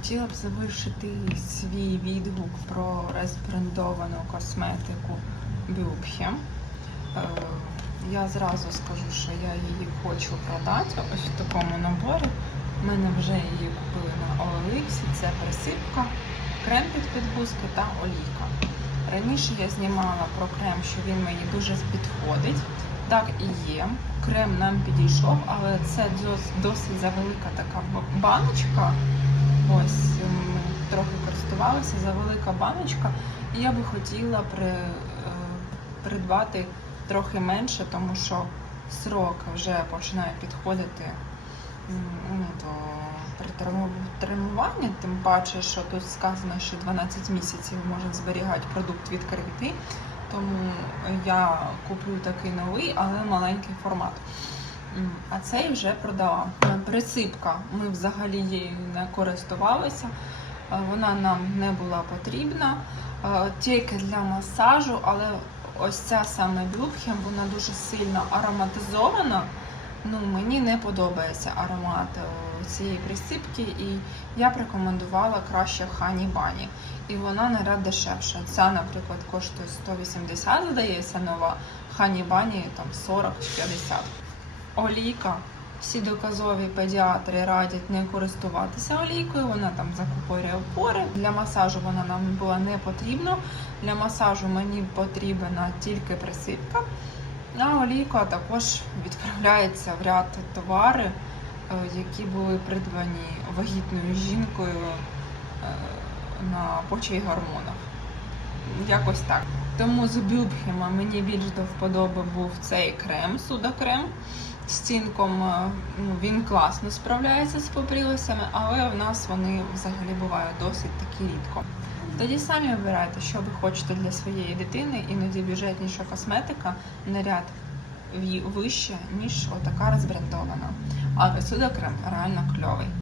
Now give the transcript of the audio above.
Хотіла б завершити свій відгук про розбрендовану косметику Бюбхем. Е, Я зразу скажу, що я її хочу продати ось в такому наборі. Ми не вже її купили на OLX. Це присипка, крем під підгузки та олійка. Раніше я знімала про крем, що він мені дуже підходить. Так і є. Крем нам підійшов, але це досить завелика така баночка. Ось ми трохи користувалися за велика баночка, і я би хотіла при, е, придбати трохи менше, тому що срок вже починає підходити ну, до притримування, тим паче, що тут сказано, що 12 місяців може зберігати продукт відкритий. Тому я куплю такий новий, але маленький формат. А цей вже продала. Е, Присипка. Ми взагалі її не користувалися. Е, Вона нам не була потрібна. Е, Тільки для масажу, але ось ця саме Блюбхем, вона дуже сильно ароматизована. Ну, мені не подобається аромат цієї присипки, і я б рекомендувала краще Хані Бані. І вона на ряд дешевша. Ця, наприклад, коштує 180, здається, нова. Хані Бані там 40 чи 50 олійка. Всі доказові педіатри радять не користуватися олійкою, вона там закупорює пори. Для масажу вона нам була не потрібна. Для масажу мені потрібна тільки присипка. А олійка також відправляється в ряд товари, е, які були придбані вагітною жінкою е, на почві гормонах. Якось так. Тому з Бюбхема мені більш до вподоби був цей крем, судокрем. З цінком е, ну, він класно справляється з попрілосями, але в нас вони взагалі бувають досить таки рідко. Тоді самі обирайте, що ви хочете для своєї дитини, іноді бюджетніша косметика на ряд вище, ніж отака розбрендована. Але судокрем реально кльовий.